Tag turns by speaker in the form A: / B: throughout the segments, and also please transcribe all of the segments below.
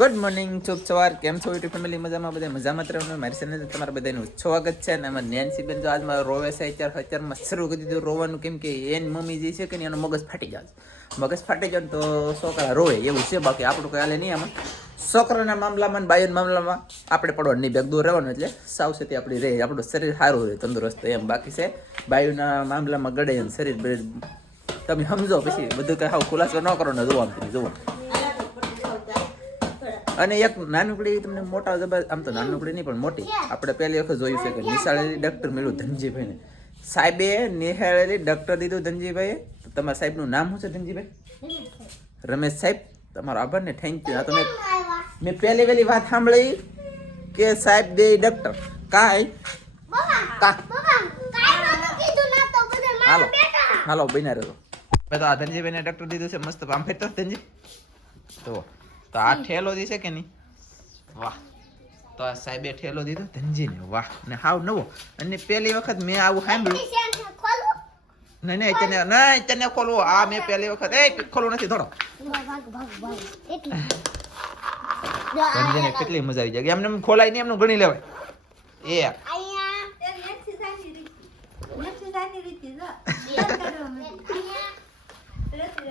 A: Good morning શુભ સવાર કેમ છો યુટ્યુબ ફેમિલી મજામાં બધા મજામાં રહેવાનું. મારી સાથે તમારા બધાનું સ્વાગત છે અને અમારે નેન્સીબેન જો આજ મારો રોવે છે અત્યારે, અત્યારમાં શરૂ કરી દીધું રોવાનું. કેમ કે એની મમ્મી જે છે કે એનો મગજ ફાટી જાય મગજ ફાટી જાય તો છોકરા રોવે, એવું છે. બાકી આપણું કંઈ હાલે નહીં આમાં. છોકરાના મામલામાં ને મામલામાં આપણે પડવાનું નહીં. બેગ દૂર રહેવાનું એટલે સાવચેતી આપણી રહે. આપણું શરીર સારું રહે, તંદુરસ્ત એમ. બાકી છે, બાયુના મામલામાં ગળે એમ શરીર તમે સમજો પછી, બધું કંઈ હાવ ખુલાસો ન કરો ને જોવા જુઓ અને એક નાનકડી તમને મોટા જબર આમ તો નાનકડી નહીં, પણ મોટી. આપણે પહેલી વખત જોયું છે કે નિશાળેલી ડૉક્ટર મેળવું ધનજીભાઈને. સાહેબે નિહાળેલી ડૉક્ટર દીધું ધનજીભાઈએ. તો તમારા સાહેબનું નામ શું છે ધનજીભાઈ? રમેશ સાહેબ, તમારો આભાર ને થેન્ક યુ આ તો મેં પહેલી વહેલી વાત સાંભળી કે સાહેબ દે ડૉક્ટર કાંઈ? હાલો. હાલો, બન્યા રહ્યો તો આ ધનજીભાઈને ડૉક્ટર દીધું છે, મસ્ત પામ ફેરતો ધનજી. તો તો આ ઠેલો છે કે નહીં? વાહ. તો આ સાહેબે ઠેલો દીધો ધનજીને. વાહ. ને હાવ નવો. અને પહેલી વખત મેં આવું સાંભળ્યું. નહીં નહીં તને નહીં તને ખોલવો. આ મેં પહેલી વખત. એ ખોલવું નથી થોડો ધનજીને કેટલી મજા આવી જાય. એમને એમ ખોલાય નહીં એમનું ગણી લેવાય. એ.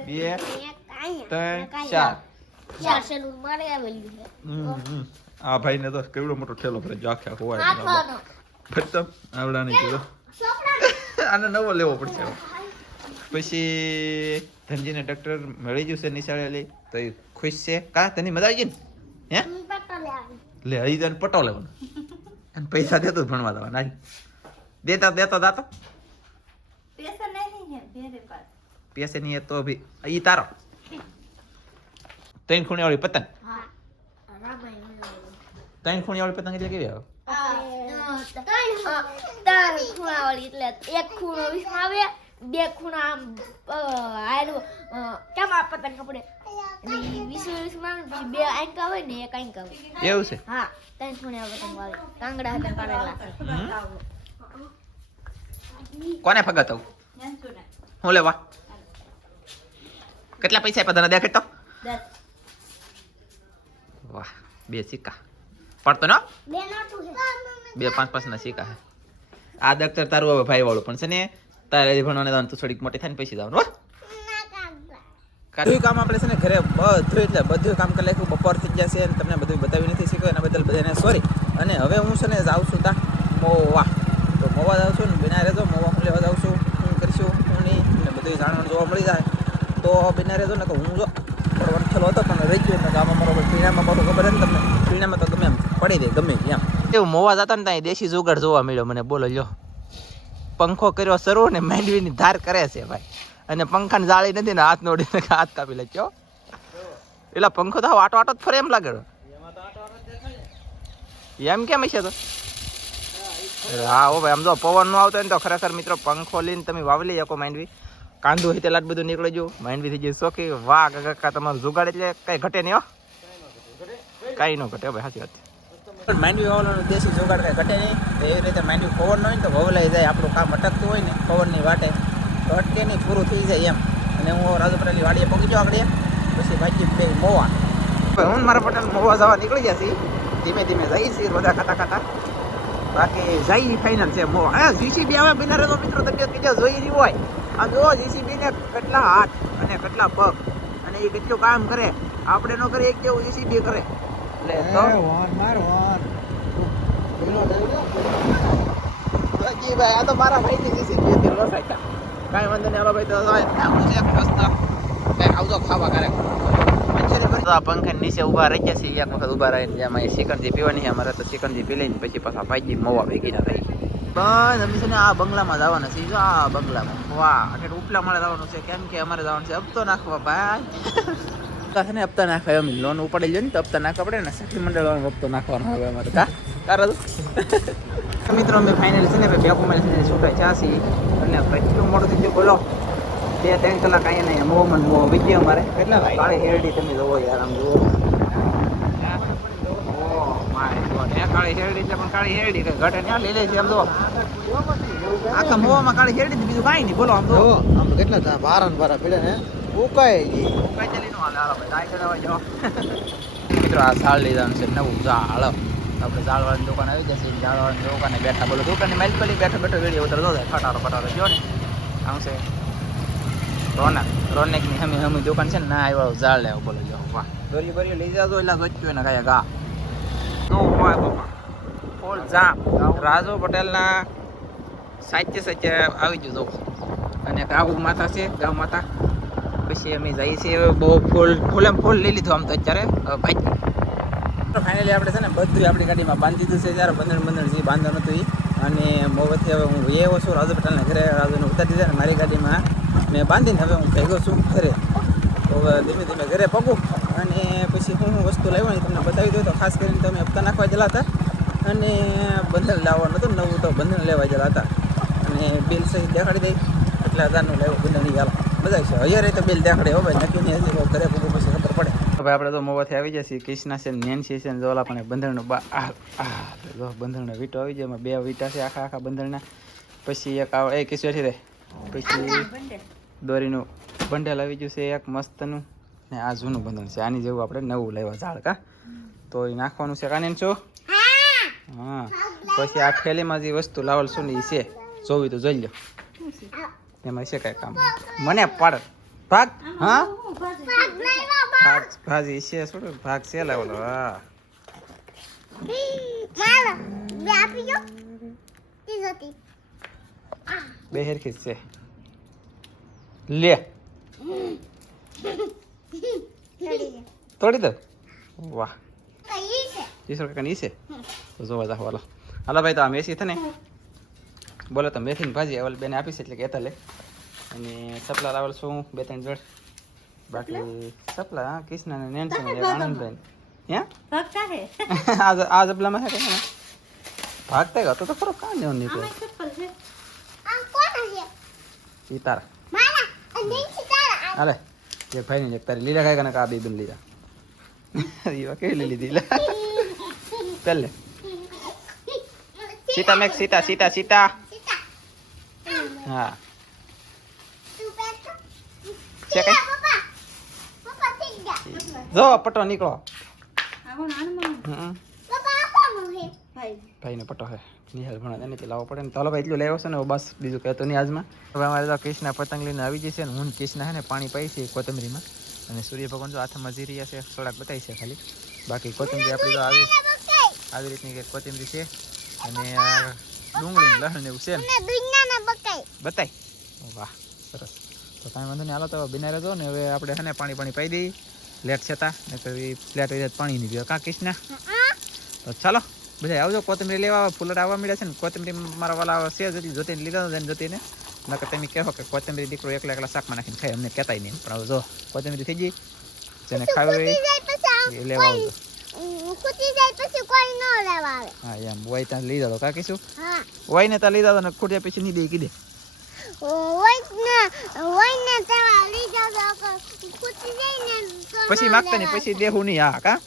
A: બે. ત્રણ ચાર. હમ, ભાઈ ને તો કેવડો મોટો ઠેલો ભરે જો આખે હોવાય ખતમ આવડા નહીં કીધો. આને નવો લેવો પડશે. પછી ધનજીને ડોક્ટર મળી ગયું છે નિશાળેલી તો એ ખુશ છે. કા તને મજા આવી ગઈ ને? હે? લે હજી તને પટો લેવાનો. અને પૈસા દેતો ભણવા દેવાના. દેતા દેતા દાતો. પૈસા નહીં એ તો ભી અહીં તારો. ત્રણ ખૂણી વાળી પતંગ? ત્રણ ખૂણી વાળી પતંગ એટલે કેવી આવે?
B: એક ખૂણો વીસમાં આવે બે ખૂણા આમ આયલું પતંગ કપડે વીસ બે આંક આવે ને એક આંક આવે
A: એવું છે?
B: હા ત્રણ ખૂણે આવે કાંગડા હતા પાડેલા
A: કોને ફગત આવું? હું લેવા? કેટલા પૈસા આપ્યા તને? દેખાડ તો.
B: દસ
A: વાહ બે સિક્કા. પડતો ન?
B: બે
A: પાંચ પાંચ ના સિક્કા હે. આ દફતર તારું હવે ભાઈ વાળું પણ છે ને તારે ભણવાને તું થોડીક મોટી થાય ને પછી દાવાનું બધું કામ આપણે છે ને ઘરે બધું એટલે બધું કામ કરી લખ્યું બપોર થઈ જશે છે અને તમને બધું બતાવી નથી શીખ્યું એના બદલ બધાને સોરી અને હવે હું છે ને જાઉં છું તા મોવા. તો મોવા જાઉં છું ને બિના રહેજો મોવા હું લેવા જાઉં છું. હું કરીશું હું નહીં ને બધું જાણવાનું જોવા મળી જાય. તો બિના રહેજો ને તો હું જો થોડો વરખેલો હતો પણ રહી ગયો ને ગામમાં મારો પીણામાં બધું ખબર છે ને તમને? પીણામાં તો ગમે એમ, પડી દે, ગમે એમ. એવું મોવા જતા ને ત્યાં દેશી જુગાડ જોવા મળ્યો મને, બોલો લ્યો. પંખો કર્યો શરૂ ને માંડવીની ધાર કરે છે ભાઈ. અને પંખાને જાળી નથી ને હાથ નોડીને હાથ કાપી લે કયો એટલે પંખો તો આટો આટો જ ફરે એમ લાગે એમ કેમ હશે તો? હા ઓ ભાઈ, આમ જો પવન નો આવતો હોય ને તો ખરેખર મિત્રો પંખો લઈને તમે વાવલી શકો માંડવી. કાંદું હોય તેલા બધું નીકળી ગયું. માંડવી થઈ ગઈ શોખી વાહ કાકા તમારું જુગાડ એટલે કઈ ઘટે નહીં હો. કઈ ન ઘટે. ભાઈ સાચી વાત. માંડવી વાવવાનું દેશી જુગાડ કઈ ઘટે નહીં. તો એવી રીતે માંડવી પવન હોય ને તો વવલાઈ જાય. આપણું કામ અટકતું હોય ને પવનની વાટે. તો અટકે નહીં પૂરું થઈ જાય એમ. અને હું રાજપરાની વાડીએ પહોંચી જાઉં આગળ. પછી ભાજી બે મોવા. હું મારા પટેલ મોવા જવા નીકળી ગયા છીએ. ધીમે ધીમે જઈ છીએ બધા ખાતા ખાતા. બાકી જઈ ફાઇનલ છે મોવા. હા જીસીબી આવે બિના તો મિત્રો તબિયત બીજા જોઈ રહી હોય. આ જો જીસીબી ને કેટલા હાથ અને કેટલા પગ. અને એ કેટલું કામ કરે. આપણે નો કરે એક જેવું જીસીબી કરે. એટલે ભાઈ આ તો મારા ભાઈ જીસીબી હતી. કાંઈ વાંધો નહીં ભાઈ તો આવું છે. મસ્ત. કઈ આવજો ખાવા આ પંખા નીચે ઊભા રહી ગયા છે એક વખત ઊભા રહીને જેમાં એ સિકંજી પીવાની છે. અમારે તો શિકંજી પી લઈને પછી પાછા ભાઈજી મોવા ભેગી ના થઈ. બસ અમે છે ને આ બંગલામાં જવાના છે જો આ બંગલામાં. વાહ એટલે ઉપલા માળે જવાનું છે. કેમ કે અમારે જવાનું છે હપ્તો નાખવા ભાઈ. તો છે ને હપ્તા નાખવા અમે લોન ઉપાડી લે ને તો હપ્તા નાખવા પડે ને. સખી મંડળ હપ્તો નાખવાનો હવે અમારે. કા? કારણ મિત્રો અમે ફાઇનલ છે ને ભેગું મળે છે છૂટાઈ ચાસી એટલે કેટલું મોટું થઈ ગયું. બોલો બે ત્રણ કલાક અહીંયા નહીં મોમન મો વીજળી અમારે. કેટલા કાળી હેરડી તમે જોવો યાર આમ જુઓ ઓહ માય ગોડ હે કાળી એટલે પણ કાળી હેરડી કઈ ઘટે ત્યાં લીલે છે આમ જો. આખા મોહમાં કાળી હેરડી બીજું કાંઈ નહીં. બોલો આમ તો
C: આમ કેટલા થયા બારા ને બારા પીડે ને ઉકાય ગઈ.
A: કાંઈ ચાલી નો હાલે હાલો ભાઈ દાઈ ચડાવવા મિત્રો આ લઈ જવાનું છે નવું ઝાડ. આપણે ઝાડવાળાની દુકાન આવી જશે ઝાડવાળાની દુકાને બેઠા બોલો દુકાનની માઇલ પડી બેઠો બેઠો વેડી ઉતર દો ફટારો ફટારો જો ને. આમ છે. રોનક રોનકની હમી હમી દુકાન છે ને ના આવ્યો ઝાડ લેવો બોલો જો વાહ. દોરી બોરી લઈ જાજો એટલે વચ્ચું ને કાંઈ ગા નો હોય બાપા ફૂલ જામ રાજુ પટેલના સાચે સાચે આવી જજો અને ગાઉ માતા છે ગાઉ માતા. પછી અમે જઈએ છીએ બહુ ફૂલ ફૂલ એમ ફૂલ લઈ લીધું આમ તો અત્યારે. ભાઈ. ફાઇનલી આપણે છે ને બધું આપણી ગાડીમાં બાંધી દીધું છે ત્યારે બંધણ બંધણ જે બાંધવાનું હતું એ અને મોબતથી હવે હું એવો છું રાજુ પટેલના ઘરે. રાજુને ઉતારી દીધા મારી ગાડીમાં. મેં બાંધીને હવે હું ભેગો છું ઘરે. તો ધીમે ધીમે ઘરે પગું. અને પછી હું હું વસ્તુ લાવ્યો ને તમને બતાવી દઉં. તો ખાસ કરીને તમે હપ્તા નાખવા જલા હતા. અને બંધન લાવવાનું હતું નવું તો બંધન લેવા ગયેલા હતા. અને બિલ સહિત દેખાડી દઈ. એટલે હજારનું લેવું, બંધન ચાલો બધા છે. અહીંયા તો બિલ દેખાડે હવે નક્કી નહીં, હજી ઘરે પૂરું પછી ખબર પડે. હવે આપણે તો મોવાથી આવી જશે કૃષ્ણા છે નેનસી છે જોલા પણ બંધણનો બા બંધણનો વીટો આવી જાય એમાં બે વીટા છે આખા આખા બંધણના પછી એક આવે એ કિશોરી રે પછી દોરીનું બંડલ આવી ગયું છે એક મસ્તનું. ને આ જૂનું બંધણ છે. આની જેવું આપણે નવું લેવા ઝાડકા. તો એ નાખવાનું છે. કાને છો હા. પછી આ થેલીમાં જે વસ્તુ લાવેલ છું ને એ છે. જોવી તો જોઈ લો એમાં છે કાંઈ કામ. મને પાડ. ભાગ? હા? ભાગ ભાજી છે શું ભાગ છે લાવેલો હા. બે હેરખી છે. લે. તોડી દો. વાહ. ત્રીસો કાકા છે. તો જોવા જાવ હાલો. હાલો ભાઈ તો આ મેસી થને બોલો તો મેથીની ભાજી અવલ બેને આપીશ એટલે કહેતા લે. અને સપલા લાવેલ છું બે ત્રણ જોડ બાકી સપલા હા કૃષ્ણ અને નેન્સી આનંદબેન હે? આ જ- આ જબલામાં છે કે ભાગતા ગયો તો ખરો કાં નહીં નીકળે સીતારા અરે એક ભાઈ ને એક તારી લીલા ખાય કને આ બે બેન લીલા. એવા કેવી લઈ લીધી લે ચાલ લે. સીતા મેક સીતા સીતા સીતા. હા. છે કઈ જો પટો નીકળો. હમ. ભાઈને પટો હે નિહાલ ભણા એને લાવવો પડે ને. ચાલો ભાઈ એટલું લેવો છે ને હવે બસ બીજું કહેતો નહીં આજમાં. હવે અમારે તો કૃષ્ણ પતંગ લઈને આવી જશે ને હું કૃષ્ણ હે ને પાણી પાઈ છે કોથમરીમાં. અને સૂર્ય ભગવાન જો હાથમાં જી રહ્યા છે થોડાક બતાવી છે ખાલી. બાકી કોથમરી આપણી તો આવી આવી રીતની કંઈક કોથમરી છે. અને ડુંગળી લસણ એવું છે બતાય. વાહ સરસ. તો કાંઈ વાંધો નહીં હાલો તો બિના રહેજો ને હવે આપણે છે ને પાણી પાણી પાઈ દઈ લેટ છતાં ને તો એ ફ્લેટ હોય પાણી નહીં પીવા કાં કિશના તો ચાલો બધા આવજો કોથમીરી લેવા ફૂલર આવવા મળ્યા છે ને કોથમીરી મારા વાલા છે જતી જોતીને લીધા ને. જોતીને નકર તમે કહો કે કોથમીરી દીકરો એકલા એકલા શાકમાં નાખીને ખાય અમને કહેતાય નહીં. પણ આવજો જો થઈ ગઈ. જેને ખાવી લેવા હા એમ. વય ત્યાં લઈ જાઓ કાં કહીશું? વય ને ત્યાં લઈ જાઓ ને ખોટ્યા પછી નહીં દે કીધે. પછી માગતા નહીં પછી દેવું નહીં હા કા?